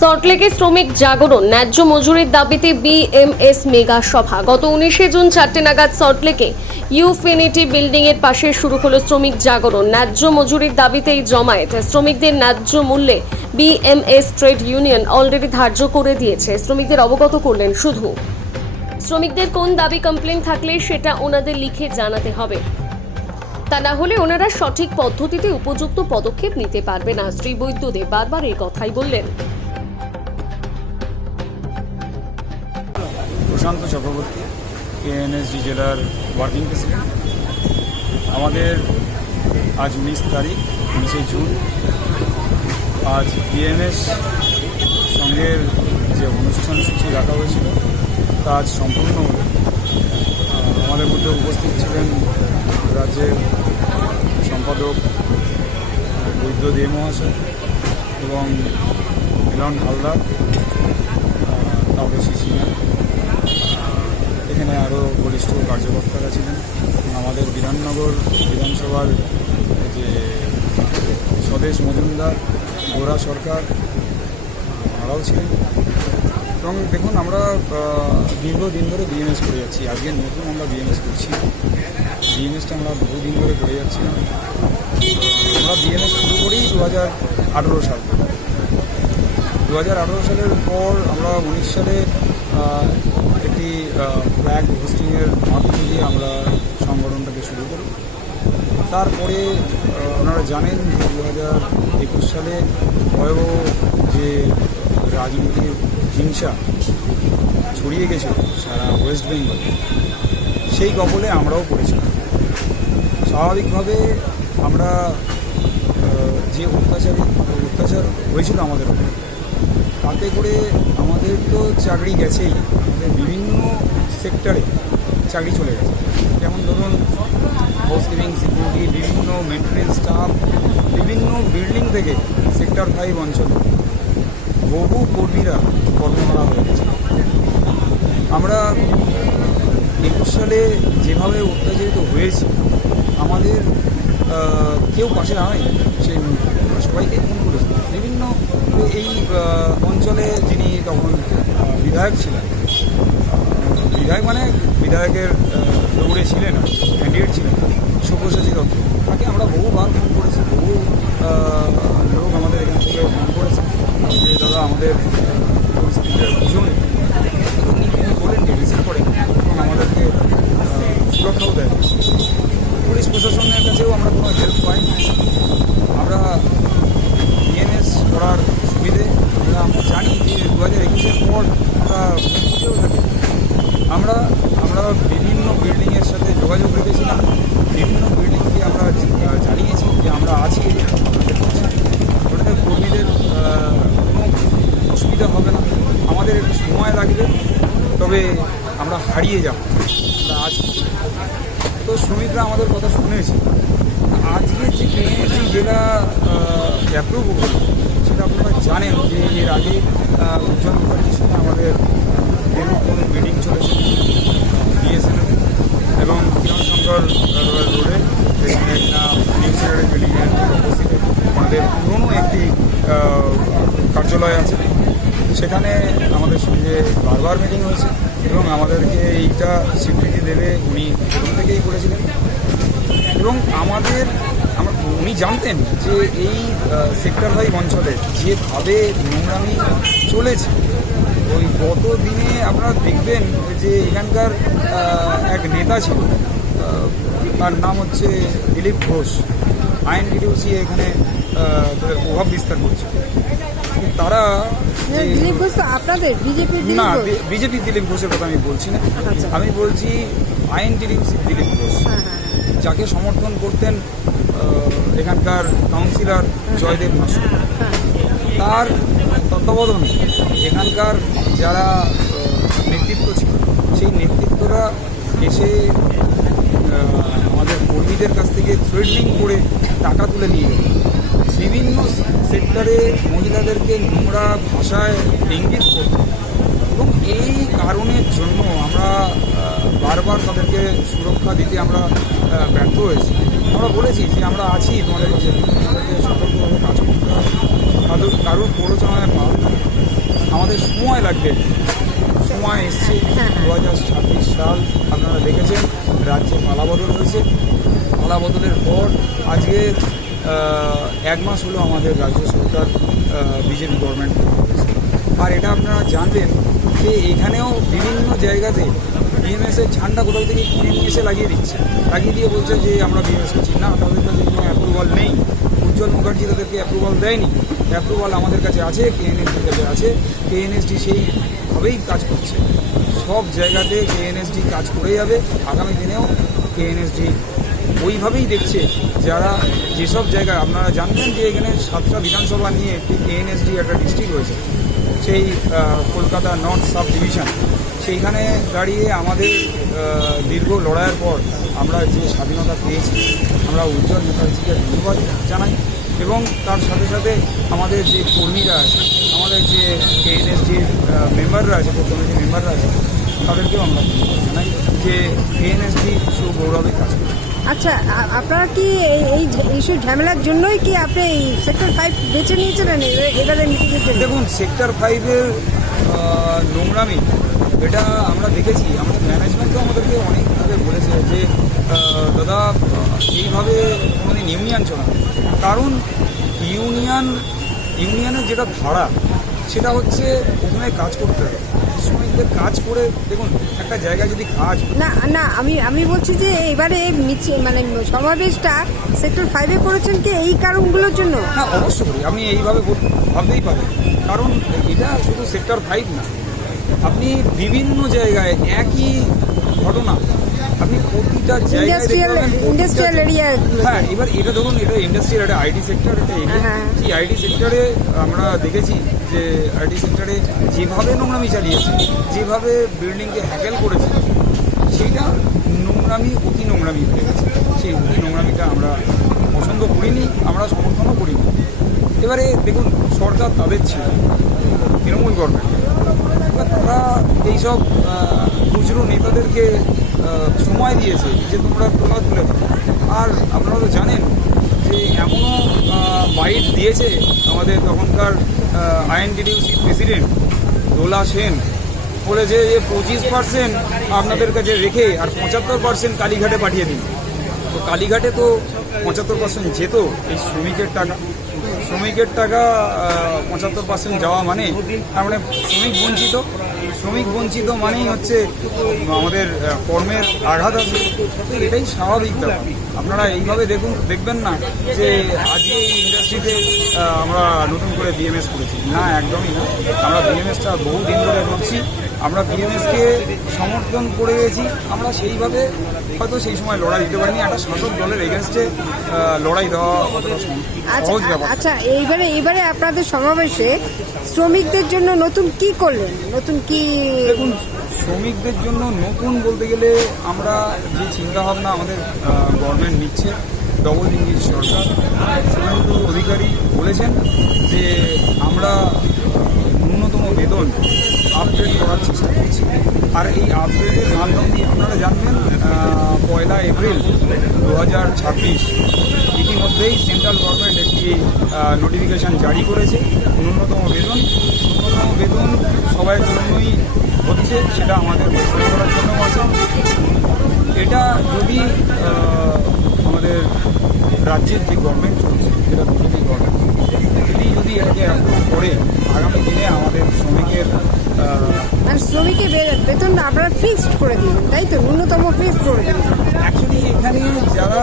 সল্টলেকে শ্রমিক জাগরণ, ন্যায্য মজুরির দাবিতে বিএমএস মেগা সভা। গত 19 জুন 4টে নাগাদ সল্টলেকে ইউফিনিটি বিল্ডিং এর পাশে শুরু হলো শ্রমিক জাগরণ। ন্যায্য মজুরির দাবিতে এই জমায়েত। শ্রমিকদের ন্যায্য মূল্যে বিএমএস ট্রেড ইউনিয়ন অলরেডি ধার্য করে দিয়েছে। শ্রমিকদের অবগত করলেন, শুধু শ্রমিকদের কোন দাবি কমপ্লেন থাকলে সেটা ওনাদের লিখে জানাতে হবে, তা না হলে ওনারা সঠিক পদ্ধতিতে উপযুক্ত পদক্ষেপ নিতে পারবে না। শ্রী বৈদ্যদেব বারবার এই কথাই বললেন। প্রশান্ত চক্রবর্তী, কেএনএসডি জেলার ওয়ার্কিং প্রেসিডেন্ট। আমাদের আজ 19 জুন। আজ বিএমএস সঙ্গের যে অনুষ্ঠান সূচি রাখা হয়েছিল তা আজ সম্পূর্ণ হল। আমাদের মধ্যে উপস্থিত ছিলেন রাজ্যের সম্পাদক বৈদ্যদেব মহাশয় এবং মিলন হালদার, তাপসী সিনহা। এখানে আরও বরিষ্ঠ কার্যকর্তারা ছিলেন। আমাদের বিধাননগর বিধানসভার যে স্বদেশ মজুমদার, গোরা সরকার, তারাও ছিলেন। এবং দেখুন, আমরা দীর্ঘদিন ধরে বিএমএস করে যাচ্ছি। আজকে নতুন আমরা বিএমএস করছি। বিএমএসটা আমরা বহুদিন ধরে করে যাচ্ছি। আমরা বিএমএস শুরু করি 2018 সাল। 2018 সালের পর আমরা 19 সালে একটি ফ্ল্যাগ হোস্টিংয়ের মাধ্যম দিয়ে আমরা সংগঠনটাকে শুরু করি। তারপরে ওনারা জানেন যে 2021 সালে ভয়াবহ যে রাজনীতির হিংসা ছড়িয়ে গেছে সারা ওয়েস্ট বেঙ্গল, সেই কবলে আমরাও পড়েছিলাম। স্বাভাবিকভাবে আমরা যে অত্যাচার হয়েছিল আমাদের উপরে, তাতে করে আমাদের তো চাকরি গেছেই, আমাদের বিভিন্ন সেক্টরে চাকরি চলে গেছে। যেমন ধরুন, হাউসকিপিং, সিকিউরিটি, বিভিন্ন মেনটেন্যান্স স্টাফ, বিভিন্ন বিল্ডিং থেকে সেক্টর 5 অঞ্চলে বহু কর্মীরা কর্মহারা হয়ে গেছে। আমরা 21 সালে যেভাবে অত্যাচারিত হয়েছি, আমাদের কেউ পাশে দাঁড়ায়নি। সেই সবাইকে ফোন করেছি বিভিন্ন এই অঞ্চলে, যিনি তখন বিধায়ক ছিলেন, বিধায়কের দৌড়ে ছিলেন, ক্যান্ডিডেট ছিলেন, সব্যসাচী দত্ত, তাকে আমরা বহুবার ফোন করেছি। বহু লোক আমাদের এখান থেকে ফোন করেছে যে দাদা আমাদের পরিস্থিতিটা বুঝুন, উনি বলেন রিসিভ করেন এবং আমাদেরকে সুরক্ষাও দেয়। পুলিশ প্রশাসনের কাছেও আমরা কোনো হেল্প পাই না। আমরা বিএমএস করার সুবিধে আমরা জানি যে 2021-এর পর আমরা মুক্তিও থাকি। আমরা বিভিন্ন বিল্ডিংয়ের সাথে যোগাযোগ রেখেছিলাম। বিভিন্ন বিল্ডিংকে আমরা জানিয়েছি যে আমরা আছি, ওটাতে কর্মীদের কোনো অসুবিধা হবে না। আমাদের একটু সময় লাগবে, তবে আমরা হারিয়ে যাব। আমরা আজ তো শ্রমিকরা আমাদের কথা শুনেছে। আজকে যে কেএনএসডি জেলা অ্যাপ্রুভ হলো, সেটা আপনারা জানেন যে এর আগে উজ্জ্বল মুখার্জির সাথে আমাদের কোনো মিটিং চলেছে বিএসএনএল এবং কিরণশঙ্কর রোডে, যেখানে একটা নিউ সেক্রেটারি বিল্ডিংয়ের অপোজিটে আমাদের পুরনো একটি কার্যালয় আছে। সেখানে আমাদের সঙ্গে বারবার মিটিং হয়েছে এবং আমাদেরকে এইটা স্বীকৃতি দেবে উনি প্রথম থেকেই করেছিলেন। এবং উনি জানতেন যে এই সেক্টর 5 অঞ্চলে যেভাবে নোংরামি চলেছে, ওই গত দিনে আপনারা দেখবেন যে এখানকার এক নেতা ছিল, তার নাম হচ্ছে দিলীপ ঘোষ। আইএনটিটিউসি এখানে তাদের প্রভাব বিস্তার করছে। তারা দিলীপ ঘোষ তো আপনাদের বিজেপি না, বিজেপি দিলীপ ঘোষের কথা আমি বলছি না, আমি বলছি আইএনটিটিউসি দিলীপ ঘোষ, যাকে সমর্থন করতেন এখানকার কাউন্সিলর জয়দেব নস্কর। তার তত্ত্বাবধানে এখানকার যারা নেতৃত্ব ছিল, সেই নেতৃত্বরা এসে আমাদের কর্মীদের কাছ থেকে থ্রেডনিং করে টাকা তুলে নিয়ে গেল। বিভিন্ন সেক্টরে মহিলাদেরকে নোংরা ভাষায় ইঙ্গিত করত এবং এই কারণের জন্য আমরা বারবার তাদেরকে সুরক্ষা দিতে আমরা ব্যর্থ হয়েছি। আমরা বলেছি যে আমরা আছি তোমাদের কাছে, আমাদেরকে সতর্কভাবে কাজ করতে হবে, কারোর প্ররোচনায় পা আমাদের সময় লাগবে, সময় এসছে। 2026 সাল আপনারা দেখেছেন রাজ্যে পালাবদল হয়েছে। পালাবদলের পর আজকে 1 মাস হলো আমাদের রাজ্য সরকার বিজেপি গভর্নমেন্ট করেছে। আর এটা আপনারা জানবেন যে এখানেও বিভিন্ন জায়গাতে বিএমএসের ঝান্ডা কোথাও থেকে কিনে নিয়ে এসে লাগিয়ে দিচ্ছে, লাগিয়ে দিয়ে বলছে যে আমরা বিএমএস করছি। না, তাদের কাছে কোনো অ্যাপ্রুভাল নেই। উজ্জ্বল মুখার্জি তাদেরকে অ্যাপ্রুভাল দেয়নি। অ্যাপ্রুভাল আমাদের কাছে আছে, কেএনএসডির কাছে আছে। কেএনএসডি সেইভাবেই কাজ করছে। সব জায়গাতে কেএনএসডি কাজ করে যাবে। আগামী দিনেও কেএনএসডি ওইভাবেই দেখছে যারা যেসব জায়গায় আপনারা জানবেন যে এখানে 7টা বিধানসভা নিয়ে একটি কেএনএসডি একটা ডিস্ট্রিক্ট রয়েছে, সেই কলকাতা নর্থ সাব ডিভিশন, সেইখানে দাঁড়িয়ে আমাদের দীর্ঘ লড়াইয়ের পর আমরা যে স্বাধীনতা পেয়েছি, আমরা উজ্জ্বল মুখার্জিকে ধন্যবাদ জানাই। এবং তার সাথে সাথে আমাদের যে কর্মীরা আছে, আমাদের যে কেএনএসডির মেম্বাররা আছে, কমিটি মেম্বাররা আছে, তাদেরকেও আমরা ধন্যবাদ জানাই যে কেএনএসডি সুগৌরবে কাজ করে। আচ্ছা, আপনারা কি এইসব ঝামেলার জন্যই কি আপনি এই সেক্টর 5 বেছে নিয়েছিলেন এবারে মিটিংয়ের জন্য? দেখুন, সেক্টর 5-এর নোংরামি এটা আমরা দেখেছি। আমাদের ম্যানেজমেন্টও আমাদেরকে অনেকভাবে বলেছে যে দাদা এইভাবে কোনোদিন ইউনিয়ন চলে। কারণ ইউনিয়নের যেটা ধারা সেটা হচ্ছে ওখানে কাজ করতে হবে, শ্রমিকদের কাজ করে। দেখুন, একটা জায়গায় যদি কাজ না আমি বলছি যে এবারে মানে সমাবেশটা সেক্টর 5-এ করেছেন কি এই কারণগুলোর জন্য? হ্যাঁ, অবশ্যই আপনি এইভাবে ভাবতেই পারেন। কারণ এটা শুধু সেক্টর 5 না, আপনি বিভিন্ন জায়গায় একই ঘটনা আপনি প্রতিটা জায়গায় ইন্ডাস্ট্রিয়াল এরিয়া। হ্যাঁ, এবার এটা ধরুন, এটা ইন্ডাস্ট্রিয়াল, এটা আইটি সেক্টর, এটা এই আইটি সেক্টরে আমরা দেখেছি যে আইটি সেক্টরে যেভাবে নোংরামি চালিয়েছে, যেভাবে বিল্ডিংকে হ্যাকেল করেছে, সেইটা নোংরামি, অতি নোংরামি হয়ে গেছে। সেই অতি নোংরামিটা আমরা পছন্দ করিনি, আমরা সমর্থনও করিনি। এবারে দেখুন, সরকার তাদের ছিল, তৃণমূল গভর্নমেন্ট, এবার তারা এইসব খুচরো নেতাদেরকে সময় দিয়েছে যে তোমরা তুলে দাও। আর আপনারা তো জানেন যে এমনও বাইট দিয়েছে আমাদের তখনকার আইএনটিডিউসি প্রেসিডেন্ট দোলা সেন, বলেছে যে 25% আপনাদের কাছে রেখে আর 75% কালীঘাটে পাঠিয়ে দিন। তো কালীঘাটে তো 75% যেত এই শ্রমিকের টাকা। 75% যাওয়া মানে মানে শ্রমিক বঞ্চিত মানেই হচ্ছে আমাদের কর্মের আঘাত আছে। এটাই স্বাভাবিক ব্যাপার। আপনারা এইভাবে দেখবেন না যে আজকে এই ইন্ডাস্ট্রিতে আমরা নতুন করে বিএমএস করেছি। না, একদমই না। আমরা বিএমএসটা বহুদিন ধরে করছি। আমরা বিএমএসকে সমর্থন করে গেছি। আমরা সেইভাবে হয়তো সেই সময় লড়াই দিতে পারিনি। একটা শাসক দলের এগেনস্টে লড়াই দেওয়া অতটা সহজ ব্যাপার। আচ্ছা, এইবারে আপনাদের সমাবেশে শ্রমিকদের জন্য নতুন কি করলেন? নতুন কি? দেখুন, শ্রমিকদের জন্য নতুন বলতে গেলে আমরা যে চিন্তাভাবনা আমাদের গভর্নমেন্ট নিচ্ছে, ডবল ইঞ্জিন সরকার, শুভেন্দু অধিকারী বলেছেন যে আমরা ন্যূনতম বেতন আপগ্রেড করার চেষ্টা করছি। আর এই আপগ্রেডের মাধ্যম দিয়ে আপনারা জানবেন 1 এপ্রিল 2026 ইতিমধ্যেই সেন্ট্রাল গভর্নমেন্ট একটি নোটিফিকেশান জারি করেছে। ন্যূনতম বেতন সবার জন্যই হচ্ছে, সেটা আমাদের পরিচালনা করার জন্য আছে। এটা যদি আমাদের রাজ্যের যে গভর্নমেন্ট চলছে, যেটা বিজেপি গভর্নমেন্ট, যদি এটাকে অ্যাপ্রুভ করে আগামী দিনে আমাদের শ্রমিকের বেতন আপনারা ফিক্সড করে দিবেন, তাই তো? ন্যূনতম ফিক্সড করে দিবেন। অ্যাকচুয়ালি এখানে যারা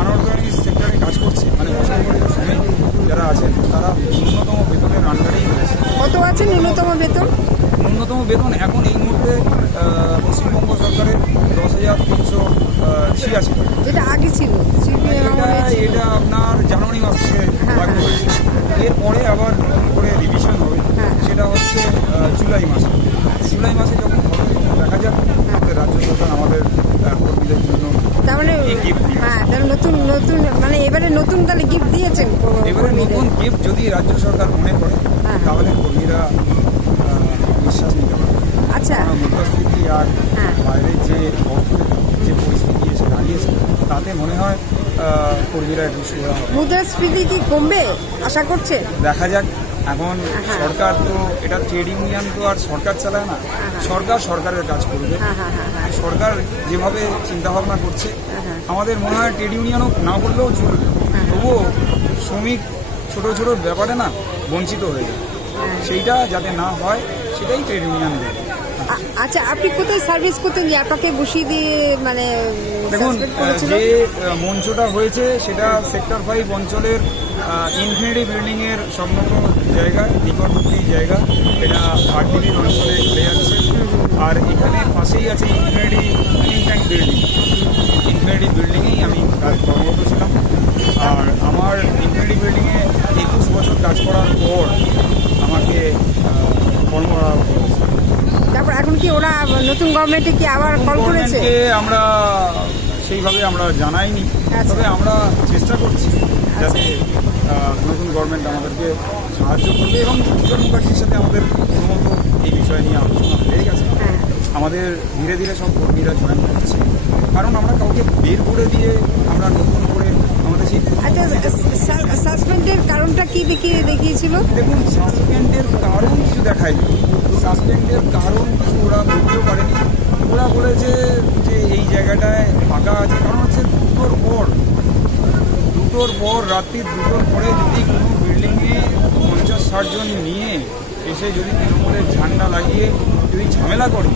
আনঅর্গানাইজ সেক্টরে কাজ করছে, মানে অসংগঠিত শ্রমিক যারা আছেন, তারা ন্যূনতম বেতনের আন্ডারেই রয়েছে। কত আছে ন্যূনতম বেতন? ন্যূনতম বেতন এখন এই মুহূর্তে পশ্চিমবঙ্গ সরকারের 10,386 টাকা, যেটা আগে ছিল। এটা আপনার জানুয়ারি মাস থেকে লাগু হয়েছে। এরপরে আবার নতুন করে রিভিশন হবে, সেটা হচ্ছে জুলাই মাসে যখন হবে দেখা যাক। আমাদের রাজ্য সরকার আমাদের কর্মীদের জন্য তার মানে নতুন মানে এবারে নতুন তাহলে গিফট দিয়েছেন? এবারে নতুন গিফট যদি রাজ্য সরকার মনে করে তাহলে কর্মীরা বিশ্বাস নিতে পারে। আচ্ছা, মুদ্রাস্ফীতি আর বাইরের যে পরিস্থিতি এসে দাঁড়িয়েছে, তাতে মনে হয় কর্মীরা একটু সুবিধা হবে। মুদ্রাস্ফীতি কি কমবে আশা করছে? দেখা যাক। এখন সরকার তো এটা ট্রেড ইউনিয়ন তো আর সরকার চালায় না, সরকার সরকারের কাজ করবে। সরকার যেভাবে চিন্তা ভাবনা করছে আমাদের মনে হয় ট্রেড ইউনিয়নও না করলেও চলবে, তবুও শ্রমিক ছোট ছোট ব্যাপারে না বঞ্চিত হয়ে যায়, সেইটা যাতে না হয় সেটাই ট্রেড ইউনিয়ন দেয়। আচ্ছা, আপনি কোথায় সার্ভিস করতেন যে আপনাকে বসিয়ে দিয়ে মানে দেখুন, suspend করেছিল? যে মঞ্চটা হয়েছে সেটা সেক্টর 5 অঞ্চলের ইনফিনিটি বিল্ডিংয়ের সংলগ্ন জায়গা, নিকটবর্তী জায়গা। এটা আরটিভির অঞ্চলে চলে যাচ্ছে। আর এখানে পাশেই আছে infinity think tank building. Infinity বিল্ডিংয়েই আমি কাজ কর্মরত ছিলাম। আর আমার ইনফিনিটি বিল্ডিংয়ে 21 বছর কাজ করার পর আমাকে কর্মরত করেছে। তারপর এখন কি ওরা নতুন গভর্নমেন্টে কি আবার কল করেছে? গভর্নমেন্টকে আমরা সেইভাবে আমরা জানাইনি, আচ্ছা। তবে আমরা চেষ্টা করছি যাতে নতুন গভর্নমেন্ট আমাদেরকে সাহায্য করবে। এবং কিশোর মুখার্জির সাথে আমাদের প্রথমত এই বিষয় নিয়ে আলোচনা হয়ে গেছে। হ্যাঁ। আমাদের ধীরে ধীরে সব কর্মীরা জয়েন করছে, কারণ আমরা কাউকে বের করে দিয়ে আমরা নতুন করে আমাদের সেই আচ্ছা, সাসপেন্ডের কারণটা কি দেখিয়েছিল? দেখুন, সাসপেন্ডের কারণ কিছু দেখায়নি, সাসপেন্ডের কারণ কিছু ওরা বলতেও পারেনি। ওরা বলেছে যে এই জায়গাটায় ফাঁকা আছে, কারণ হচ্ছে দুটোর পর রাত্রি 2টোর পরে যদি কোনো বিল্ডিংয়ে 50-60 জন নিয়ে এসে যদি তৃণমূলের ঝান্ডা লাগিয়ে যদি ঝামেলা করে,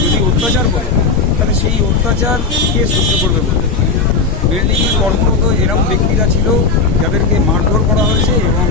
যদি অত্যাচার করে, তাহলে সেই অত্যাচার কে সহ্য করবে বলে? বিল্ডিংয়ে কর্মরত এরকম ব্যক্তিরা ছিল যাদেরকে মারধর করা হয়েছে এবং